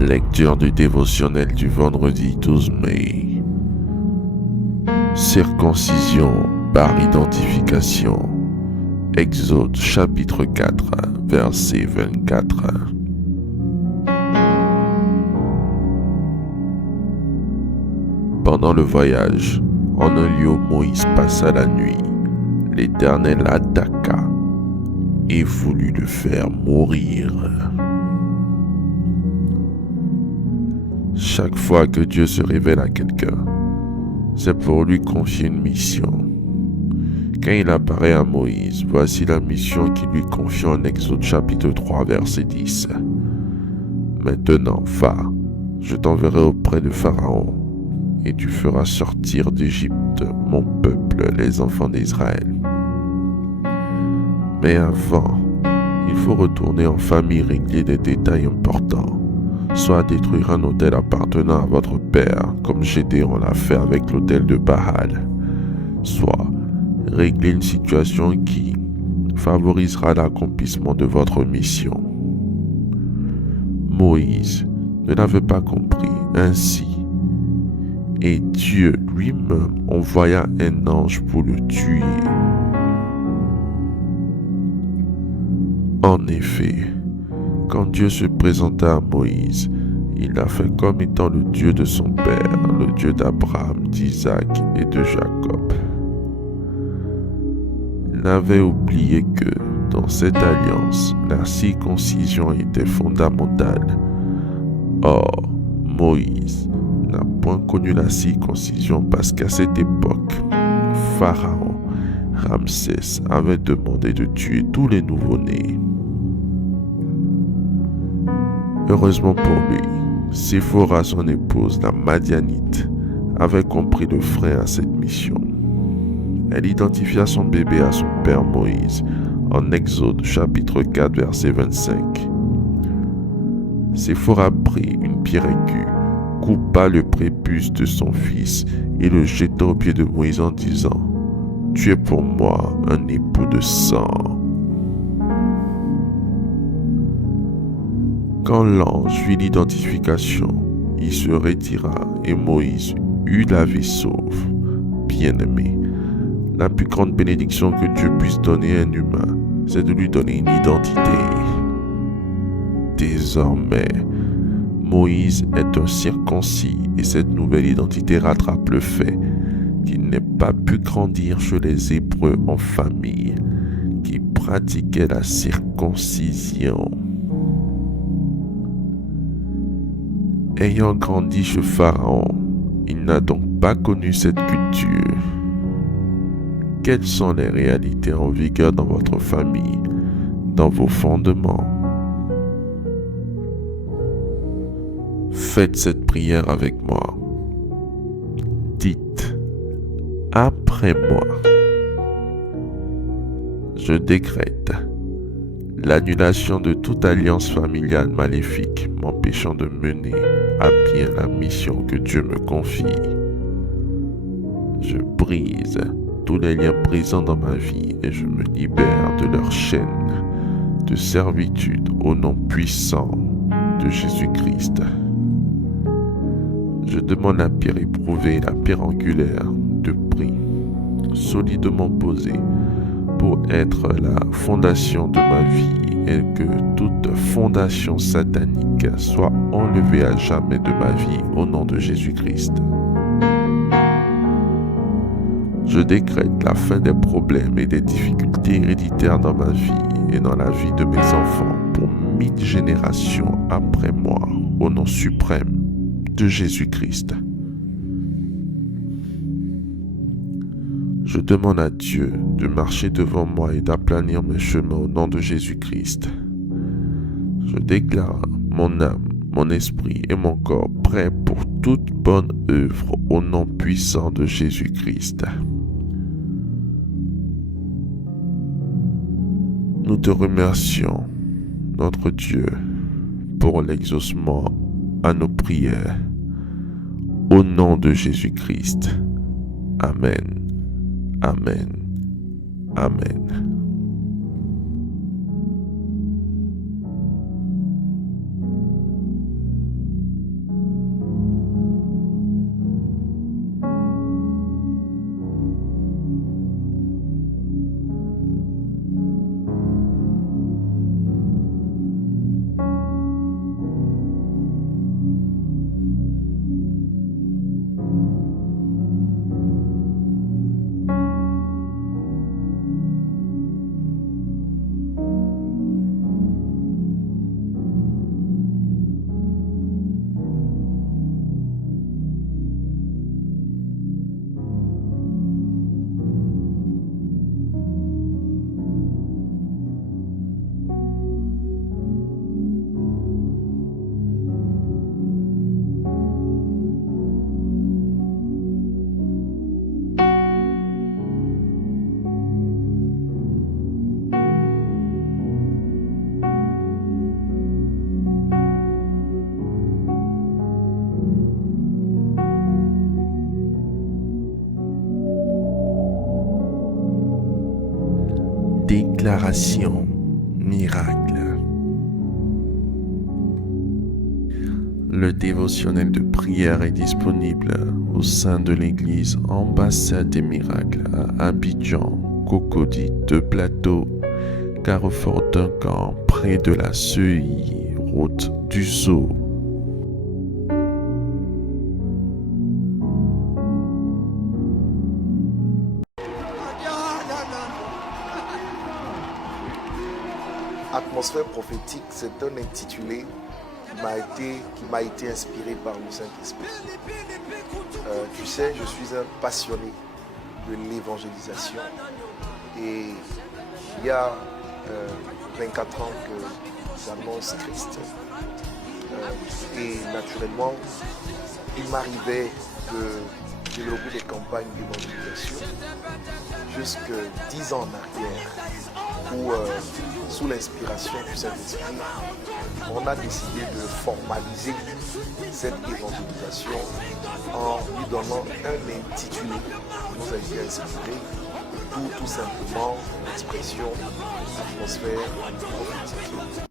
Lecture du dévotionnel du vendredi 12 mai. Circoncision par identification. Exode chapitre 4, verset 24. Pendant le voyage, en un lieu où Moïse passa la nuit, l'Éternel attaqua et voulut le faire mourir. Chaque fois que Dieu se révèle à quelqu'un, c'est pour lui confier une mission. Quand il apparaît à Moïse, voici la mission qu'il lui confie en Exode chapitre 3, verset 10. Maintenant, va, je t'enverrai auprès de Pharaon, et tu feras sortir d'Égypte mon peuple, les enfants d'Israël. Mais avant, il faut retourner en famille régler des détails importants. Soit détruire un autel appartenant à votre père, comme Gédéon l'a fait avec l'autel de Baal, soit régler une situation qui favorisera l'accomplissement de votre mission. Moïse ne l'avait pas compris ainsi, et Dieu lui-même envoya un ange pour le tuer. En effet, quand Dieu se présenta à Moïse, il l'a fait comme étant le Dieu de son père, le Dieu d'Abraham, d'Isaac et de Jacob. Il avait oublié que, dans cette alliance, la circoncision était fondamentale. Or, Moïse n'a point connu la circoncision parce qu'à cette époque, Pharaon, Ramsès, avait demandé de tuer tous les nouveau-nés. Heureusement pour lui, Séphora, son épouse, la Madianite, avait compris le frein à cette mission. Elle identifia son bébé à son père Moïse en Exode chapitre 4 verset 25. Séphora prit une pierre aiguë, coupa le prépuce de son fils et le jeta aux pieds de Moïse en disant « Tu es pour moi un époux de sang ». Quand l'ange vit l'identification, il se retira et Moïse eut la vie sauve. Bien-aimé, la plus grande bénédiction que Dieu puisse donner à un humain, c'est de lui donner une identité. Désormais, Moïse est un circoncis et cette nouvelle identité rattrape le fait qu'il n'ait pas pu grandir chez les Hébreux en famille qui pratiquaient la circoncision. Ayant grandi chez Pharaon, il n'a donc pas connu cette culture. Quelles sont les réalités en vigueur dans votre famille, dans vos fondements? Faites cette prière avec moi. Dites, après moi, je décrète l'annulation de toute alliance familiale maléfique m'empêchant de mener à bien la mission que Dieu me confie. Je brise tous les liens présents dans ma vie et je me libère de leurs chaînes de servitude au nom puissant de Jésus-Christ. Je demande la pierre éprouvée, la pierre angulaire de prix, solidement posée pour être la fondation de ma vie et que toute fondation satanique soit enlevée à jamais de ma vie au nom de Jésus-Christ. Je décrète la fin des problèmes et des difficultés héréditaires dans ma vie et dans la vie de mes enfants pour 1000 générations après moi au nom suprême de Jésus-Christ. Je demande à Dieu de marcher devant moi et d'aplanir mes chemins au nom de Jésus-Christ. Je déclare mon âme, mon esprit et mon corps prêts pour toute bonne œuvre au nom puissant de Jésus-Christ. Nous te remercions, notre Dieu, pour l'exaucement à nos prières. Au nom de Jésus-Christ. Amen. Amen. Amen. Déclaration miracle. Le dévotionnel de prière est disponible au sein de l'église Ambassade des Miracles à Abidjan, Cocody, 2 Plateaux, Carrefour Duncan, près de la Seuilly, route du Zoo. Atmosphère prophétique, c'est un intitulé qui m'a été inspiré par le Saint-Esprit. Tu sais, je suis un passionné de l'évangélisation et il y a 24 ans que j'annonce Christ et naturellement il m'arrivait de développer des campagnes d'évangélisation jusque 10 ans en arrière où sous l'inspiration du Saint-Esprit on a décidé de formaliser cette évangélisation en lui donnant un intitulé qui nous a été inspiré, tout simplement l'expression atmosphère prophétique.